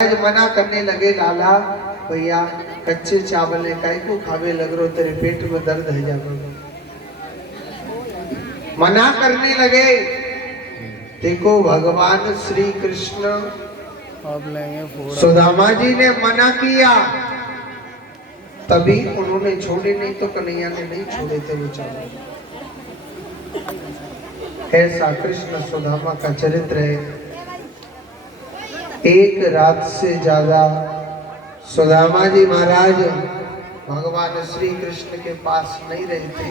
मना करने लगे, लाला भैया कच्चे चावल है काहे को खावे लग रो, तेरे पेट में दर्द है जाएगा। मना करने लगे। देखो भगवान श्री कृष्ण सुदामा जी ने मना किया, तभी उन्होंने छोड़े, नहीं तो कन्हैया ने नहीं छोड़े थे वो चावल। ऐसा कृष्ण सुदामा का चरित्र है। एक रात से ज्यादा सुदामा जी महाराज भगवान श्री कृष्ण के पास नहीं रहे थे।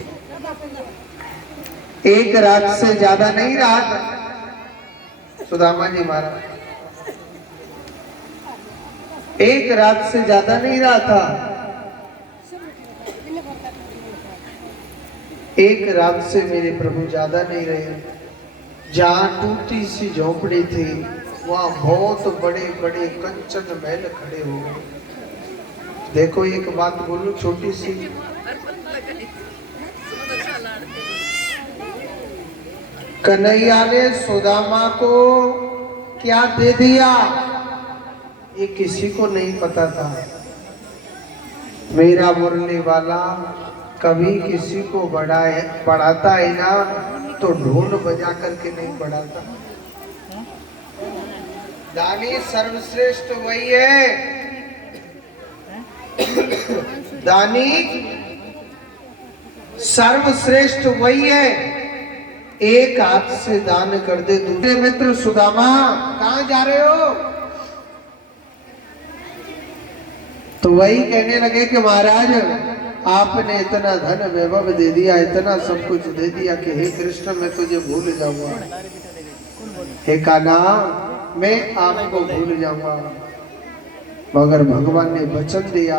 एक रात से ज्यादा नहीं रहा था सुदामा जी महाराज, एक रात से ज्यादा नहीं रहा था। एक रात से मेरे प्रभु ज्यादा नहीं रहे। जहां टूटी सी झोपड़ी थी वहां बहुत बड़े बड़े कंचन महल खड़े हो गए। देखो एक बात बोलूं छोटी सी, कन्हैया ने सुदामा को क्या दे दिया ये किसी को नहीं पता था। मेरा मुरली वाला कभी किसी को बढ़ाता है ना तो ढोल बजा करके नहीं बढ़ाता। दानी सर्वश्रेष्ठ वही है, दानी सर्वश्रेष्ठ वही है। एक हाथ से दान कर दे। दूसरे मित्र सुदामा कहां जा रहे हो? तो वही कहने लगे कि महाराज आपने इतना धन वैभव दे दिया, इतना सब कुछ दे दिया कि हे कृष्ण मैं तुझे भूल जाऊंगा, हे कान्हा मैं आपको भूल जाऊंगा। मगर भगवान ने वचन दिया,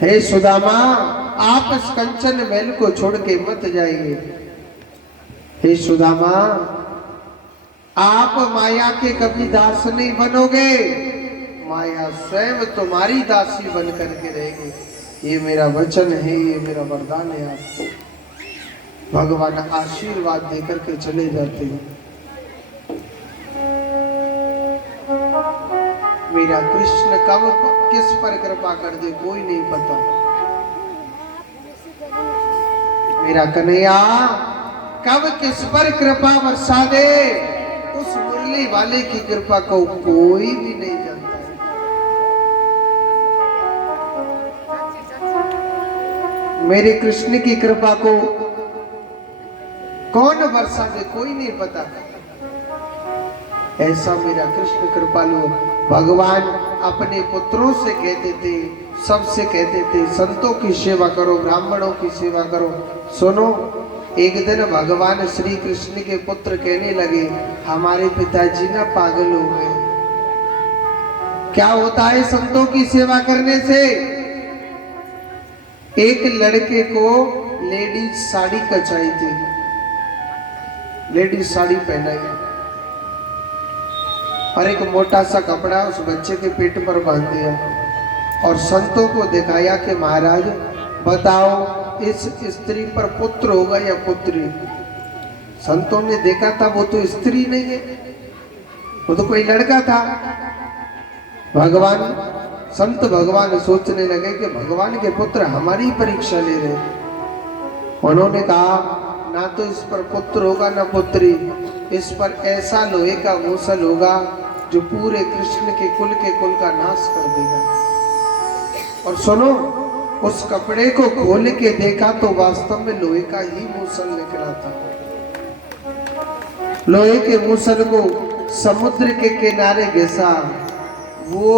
हे सुदामा आप इस कंचन महल को छोड़ के मत जाइए। हे सुदामा आप माया के कभी दास नहीं बनोगे, माया स्वयं तुम्हारी दासी बन करके रहेगी। ये मेरा वचन है, ये मेरा वरदान है आपको। भगवान आशीर्वाद देकर के चले जाते हैं। मेरा कृष्ण कब किस पर कृपा कर दे कोई नहीं पता। मेरा कन्हैया कब किस पर कृपा बरसा दे उस मुरली वाले की कृपा को कोई भी नहीं जानता। मेरे कृष्ण की कृपा को कौन बरसा दे कोई नहीं पता। ऐसा मेरा कृष्ण कृपालु। भगवान अपने पुत्रों से कहते थे, सबसे कहते थे संतों की सेवा करो, ब्राह्मणों की सेवा करो। सुनो, एक दिन भगवान श्री कृष्ण के पुत्र कहने लगे हमारे पिताजी ना पागल हो गए। क्या होता है संतों की सेवा करने से? एक लड़के को लेडीज साड़ी कचाई थी, लेडीज साड़ी पहनाई और एक मोटा सा कपड़ा उस बच्चे के पेट पर बांध दिया और संतों को दिखाया कि महाराज बताओ इस स्त्री पर पुत्र होगा या पुत्री। संतों ने देखा था वो तो स्त्री नहीं है, वो तो कोई लड़का था। संत भगवान सोचने लगे कि भगवान के पुत्र हमारी परीक्षा ले रहे। उन्होंने कहा ना तो इस पर पुत्र होगा ना पुत्री, इस पर ऐसा लोहे का मूसल होगा जो पूरे कृष्ण के कुल का नाश कर देगा। और सुनो, उस कपड़े को खोल के देखा तो वास्तव में लोहे का ही मूसल निकला था। लोहे के मूसल को समुद्र के किनारे घिसा, वो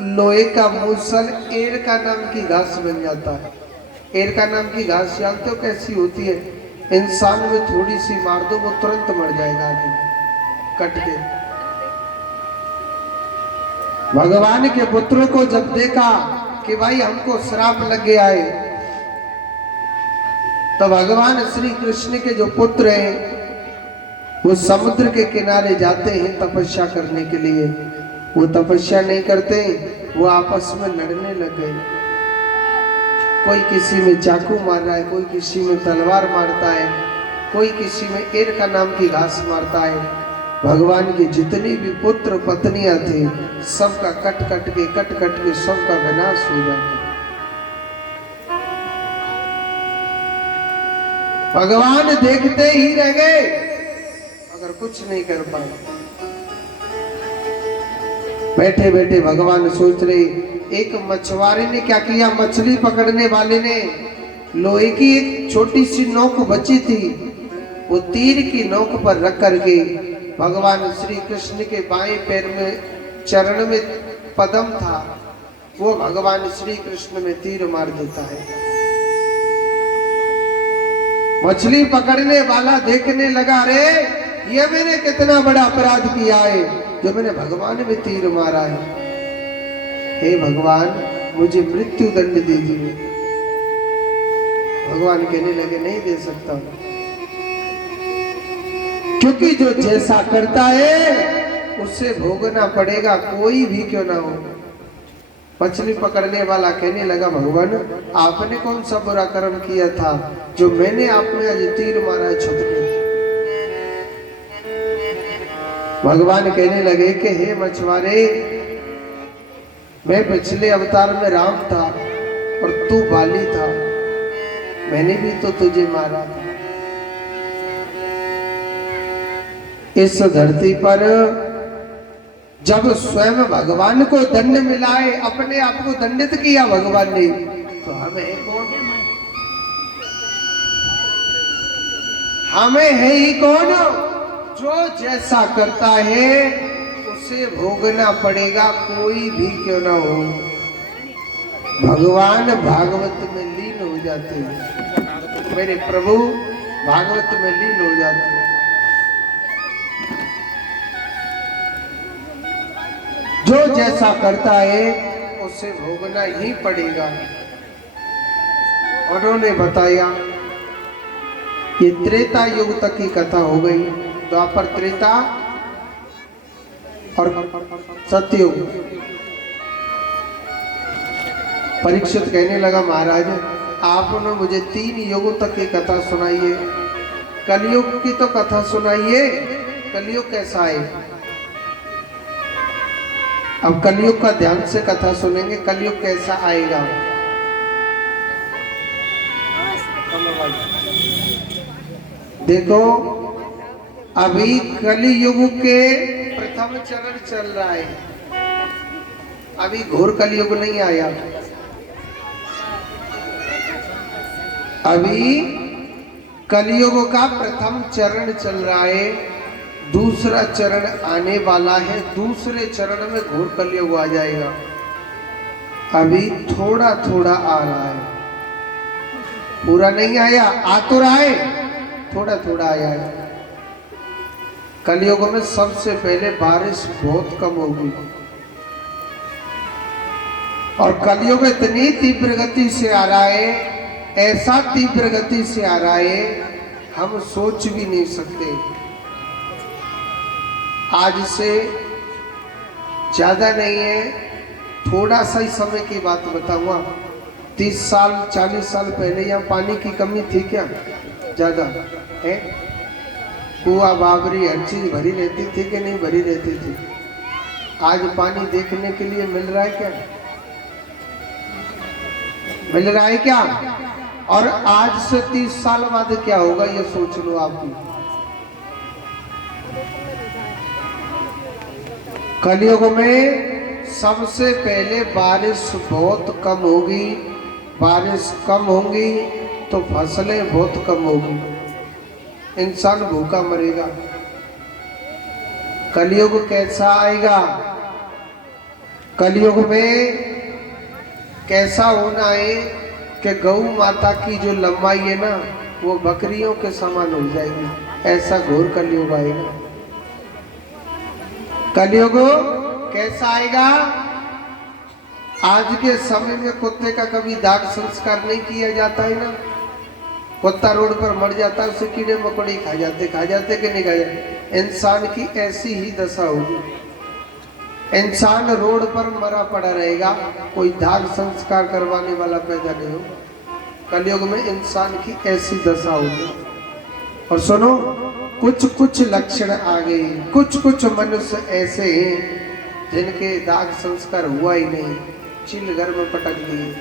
लोहे का मूसल एरका नाम की घास बन जाता है। एरका नाम की घास जानते हो कैसी होती है? इंसान में थोड़ी सी मार दो वो तुरंत मर जाएगा आदमी कट के। भगवान के पुत्रों को जब देखा कि भाई हमको श्राप लग गया है, तो भगवान श्री कृष्ण के जो पुत्र हैं वो समुद्र के किनारे जाते हैं तपस्या करने के लिए। वो तपस्या नहीं करते, वो आपस में लड़ने लग गए। कोई किसी में चाकू मार रहा है, कोई किसी में तलवार मारता है। कोई किसी में एर का नाम की घास मारता है। भगवान की जितनी भी पुत्र पत्नियां थे सबका कट कट के सबका विनाश हो जाता। भगवान देखते ही रह गए मगर कुछ नहीं कर पाए। बैठे बैठे भगवान सोच रहे। एक मछुआरे ने क्या किया, मछली पकड़ने वाले ने लोहे की एक छोटी सी नोक बची थी, वो तीर की नोक पर रख करके भगवान श्री कृष्ण के बाएं पैर में चरण में पद्म था, वो भगवान श्री कृष्ण में तीर मार देता है। मछली पकड़ने वाला देखने लगा, रे ये मैंने कितना बड़ा अपराध किया है जो मैंने भगवान में तीर मारा है। हे भगवान मुझे मृत्यु दंड दीजिए। भगवान कहने लगे नहीं दे सकता, क्योंकि जो जैसा करता है उसे भोगना पड़ेगा, कोई भी क्यों ना हो। मछली पकड़ने वाला कहने लगा, भगवान आपने कौन सा बुरा कर्म किया था जो मैंने आप में आज तीर मारा है छत में। भगवान कहने लगे कि हे मछुआरे, मैं पिछले अवतार में राम था और तू बाली था, मैंने भी तो तुझे मारा था। इस धरती पर जब स्वयं भगवान को दंड मिला है, अपने आप को दंडित किया भगवान ने, तो हमें कौन, हमें है ही कौन। जो जैसा करता है उसे भोगना पड़ेगा, कोई भी क्यों ना हो। भगवान भागवत में लीन हो जाते हैं, मेरे प्रभु भागवत में लीन हो जाते हैं। जो जैसा करता है उसे भोगना ही पड़ेगा। उन्होंने बताया ये त्रेता युग तक की कथा हो गई, द्वापर त्रेता और सतयुग। परीक्षित कहने लगा, महाराज आपने मुझे 3 युगों तक की कथा सुनाई है, कलयुग की तो कथा सुनाइए, कलयुग कैसा है। अब कलयुग का ध्यान से कथा सुनेंगे, कलयुग कैसा आएगा। देखो अभी कलयुग के प्रथम चरण चल रहा है, अभी घोर कलयुग नहीं आया। अभी कलयुग का प्रथम चरण चल रहा है, दूसरा चरण आने वाला है, दूसरे चरण में घोर कलयुग आ जाएगा। अभी थोड़ा थोड़ा आ रहा है, पूरा नहीं आया, आ तो रहा है, थोड़ा थोड़ा आया है। कलयुग में सबसे पहले बारिश बहुत कम होगी, और कलयुग इतनी तीव्र गति से आ रहा है, ऐसा तीव्र गति से आ रहा है हम सोच भी नहीं सकते। आज से ज्यादा नहीं है, थोड़ा सा ही समय की बात बताऊंगा। 30 साल 40 साल पहले यहाँ पानी की कमी थी क्या? ज्यादा है? कुआ बाबरी हर चीज भरी रहती थी कि नहीं भरी रहती थी? आज पानी देखने के लिए मिल रहा है क्या? मिल रहा है क्या? और आज से 30 साल बाद क्या होगा ये सोच लो आप भी। कलयुग में सबसे पहले बारिश बहुत कम होगी, बारिश कम होगी तो फसलें बहुत कम होगी, इंसान भूखा मरेगा। कलयुग कैसा आएगा? कलयुग में कैसा होना है कि गौ माता की जो लंबाई है ना वो बकरियों के समान हो जाएगी, ऐसा घोर कलयुग आएगा। कलयुग कैसा आएगा? आज के समय में कुत्ते का कभी दाग संस्कार नहीं किया जाता है ना, कुत्ता रोड पर मर जाता है, उसे कीड़े मकोड़े खा जाते कि नहीं खा जाते। इंसान की ऐसी ही दशा होगी, इंसान रोड पर मरा पड़ा रहेगा, कोई दाग संस्कार करवाने वाला पैदा नहीं होगा। कलयुग में इंसान की ऐसी दशा होगी। और सुनो, कुछ कुछ लक्षण आ गए, कुछ कुछ मनुष्य ऐसे हैं जिनके दाग संस्कार हुआ ही नहीं, चिल घर में पटक दिए,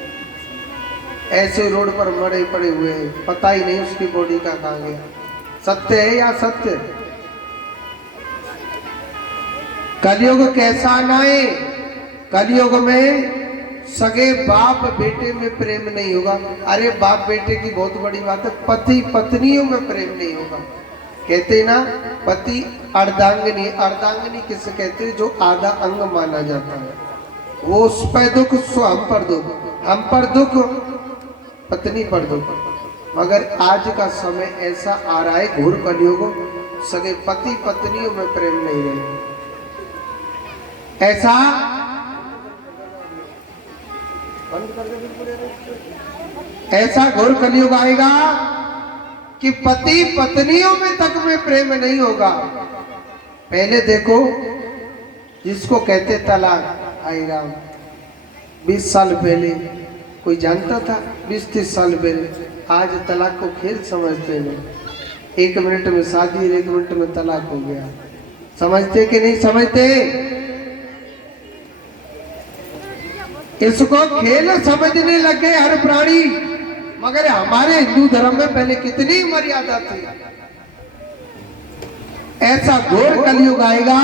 ऐसे रोड पर मरे पड़े हुए हैं, पता ही नहीं उसकी बॉडी का कहाँ गया। सत्य है या सत्य? कलयुग कैसा आना है? कलयुग में सगे बाप बेटे में प्रेम नहीं होगा। अरे बाप बेटे की बहुत बड़ी बात है, पति पत्नियों में प्रेम नहीं होगा। कहते ना, पति अर्धांगिनी, अर्धांगिनी किसे कहते हैं? जो आधा अंग माना जाता है। वो उस पर दुख, सो हम पर दुख, हम पर दुख, पत्नी पर दुख। मगर आज का समय ऐसा आ रहा है, घोर कलयुग, सगे पति पत्नियों में प्रेम नहीं रहे। ऐसा ऐसा घोर कलयुग आएगा कि पति पत्नियों में तक में प्रेम नहीं होगा। पहले देखो, जिसको कहते तलाक, आई राम, 20 साल पहले कोई जानता था? 20-30 साल पहले। आज तलाक को खेल समझते हैं। 1 मिनट में शादी, 1 मिनट में तलाक हो गया। समझते कि नहीं समझते? इसको खेल समझने लगे हर प्राणी। मगर हमारे हिंदू धर्म में पहले कितनी मर्यादा थी। ऐसा घोर कलयुग आएगा,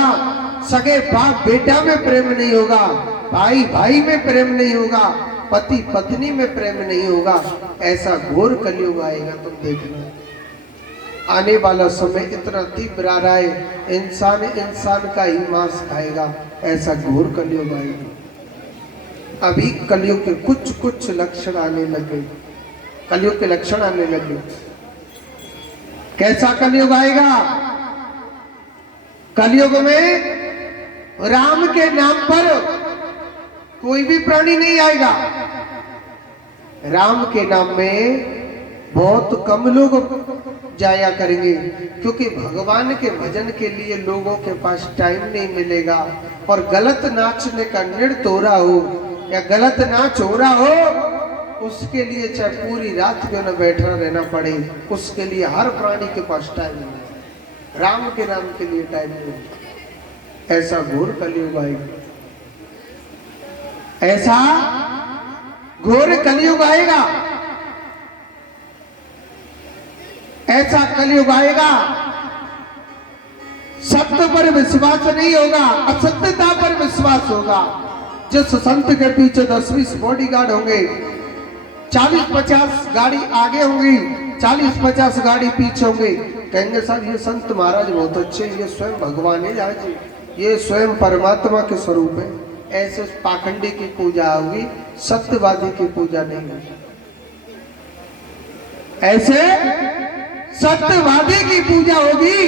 सगे बाप बेटा में प्रेम नहीं होगा, भाई भाई में प्रेम नहीं होगा, पति पत्नी में प्रेम नहीं होगा। ऐसा घोर कलयुग आएगा, तुम देखना। आने वाला समय इतना तीव्र आ रहा है, इंसान इंसान का ही मांस खाएगा। ऐसा घोर कलयुग आएगा। अभी कलयुग के कुछ कुछ लक्षण आने लगे, कलयुग के लक्षण आने लगे। कैसा कलयुग आएगा? कलयुग में राम के नाम पर कोई भी प्राणी नहीं आएगा। राम के नाम में बहुत कम लोग जाया करेंगे, क्योंकि भगवान के भजन के लिए लोगों के पास टाइम नहीं मिलेगा। और गलत नाचने का नृत्य हो रहा हो या गलत नाच हो रहा हो, उसके लिए चाहे पूरी रात क्यों न बैठा रहना पड़े, उसके लिए हर प्राणी के पास टाइम नहीं है। राम के नाम के लिए टाइम नहीं। ऐसा घोर कलयुग आएगा, ऐसा घोर कलयुग आएगा। ऐसा कलयुग आएगा, सत्य पर विश्वास नहीं होगा, असत्यता पर विश्वास होगा। जिस संत के पीछे 10-20 बॉडीगार्ड होंगे, 40-50 गाड़ी आगे होंगी, 40-50 गाड़ी पीछे होंगे, कहेंगे साहब ये संत महाराज बहुत अच्छे, ये स्वयं भगवान है, ये स्वयं परमात्मा के स्वरूप है। ऐसे पाखंडी की पूजा होगी, सत्यवादी की पूजा नहीं होगी। ऐसे सत्यवादी की पूजा होगी,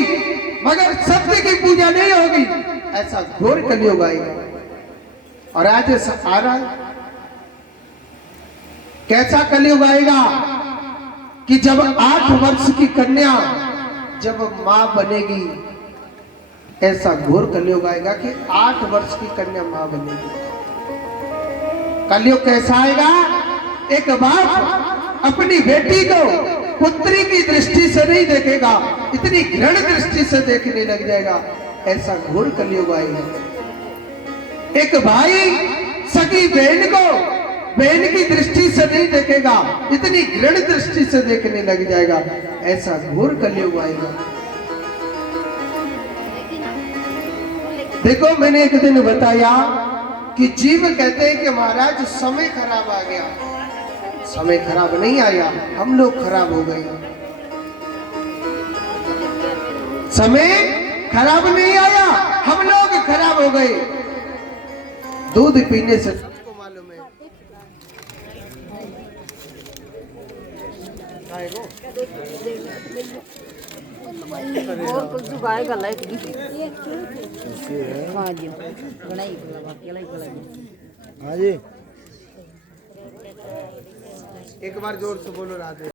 मगर सत्य की पूजा नहीं होगी। ऐसा घोर कलयुग आएगा। और आज आ रहा है। कैसा कलयुग आएगा कि जब 8 वर्ष की कन्या जब मां बनेगी, ऐसा घोर कलयुग आएगा कि 8 वर्ष की कन्या मां बनेगी। कलयुग कैसा आएगा? एक बाप अपनी बेटी को पुत्री की दृष्टि से नहीं देखेगा, इतनी घृण दृष्टि से देखने लग जाएगा। ऐसा घोर कलयुग आएगा। एक भाई सगी बहन को बहन की दृष्टि से नहीं देखेगा, इतनी घृण दृष्टि से देखने लग जाएगा। ऐसा घोर कलयुग आएगा। देखो, मैंने एक दिन बताया कि जीव कहते हैं कि महाराज समय खराब आ गया। समय खराब नहीं आया, हम लोग खराब हो गए। समय खराब नहीं आया, हम लोग खराब हो गए। दूध पीने से सबको मालूम है। और कुछ गाएगा लाइट भी हाँ जी बनाई अकेला ही हाँ जी, एक बार जोर से बोलो राधे।